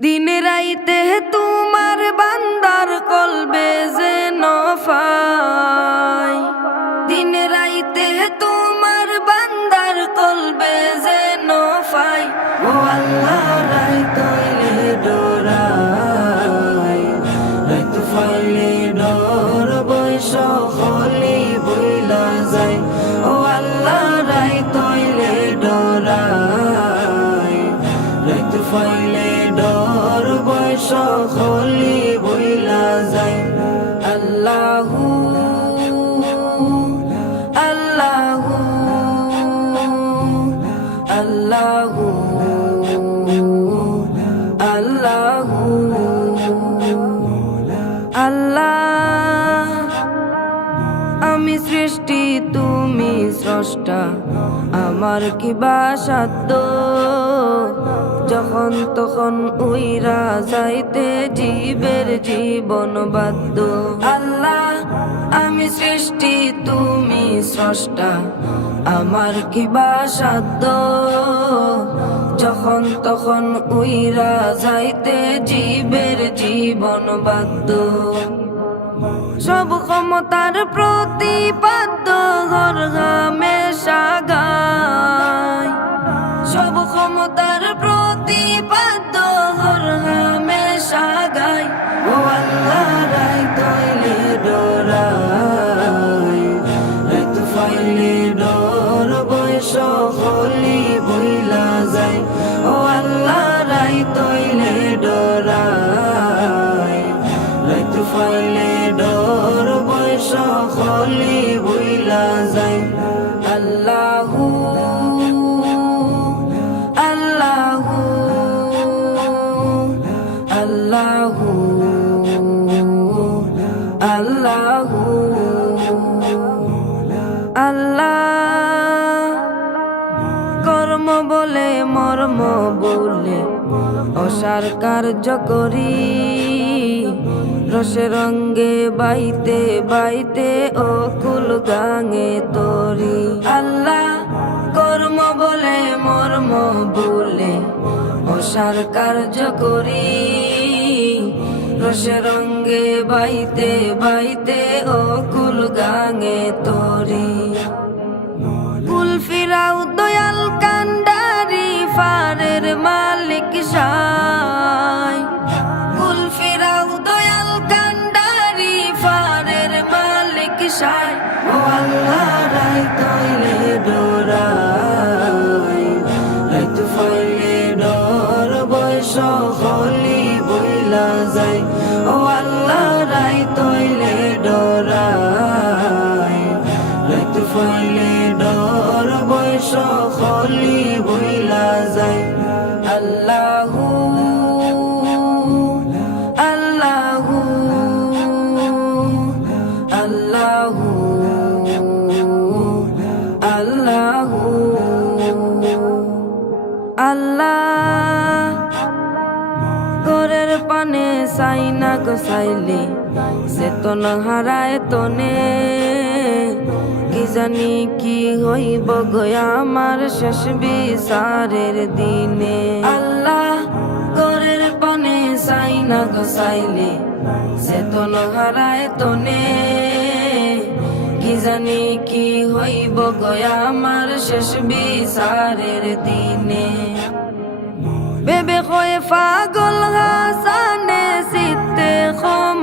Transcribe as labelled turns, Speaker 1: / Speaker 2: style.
Speaker 1: দিন রাইতে তোমার বান্দার কলবে যে নফাই স্রষ্টা আমার কি বাসাদ্য যখন তখন উইরা যাইতে জীবের জীবন বাদ্য আল্লাহ, আমি সৃষ্টি, তুমি স্রষ্টা। আমার কি বাসাদ্য যখন তখন উইরা যাইতে জীবের জীবন বাদ্য সব ক্ষমতার প্রতিপাদ্য বইলা যায় ও আল্লাহ রাই তৈলে ডরাই। রাই ফাইলে ডর বৈশ খলি বইলা যায় বলে, মর্ম বলে, অসার কার্য করি। রসে রঙ্গে বাইতে বাইতে অকুল গাঙে তরি। আল্লাহ কর্ম বলে, মর্ম বলে, অসার কার্য করি। রসে রঙ্গে বাইতে বাইতে অকুল গাঙে তরি। হলি বইলা যায় ও আল্লাহ রাই তৈলে ডোরাই। রাই তু ফাইলে ডর বয়স হলি বইলা যায় আল্লাহু আল্লাহু আল্লাহু আল্লাহু, আল্লাহ। চাই না গোসাইলে, সে তো না হারায় তনে। কি জানি কি হইব গয়া আমার শেষ বিচারের দিনে। আল্লাহ ঘরের পানে চাই না গোসাইলে, সে তো না হারায় তনে। কি জানি কি হইব গয়া আমার শেষ বিচারের দিনে। বেবে হয়ে পাগল Home.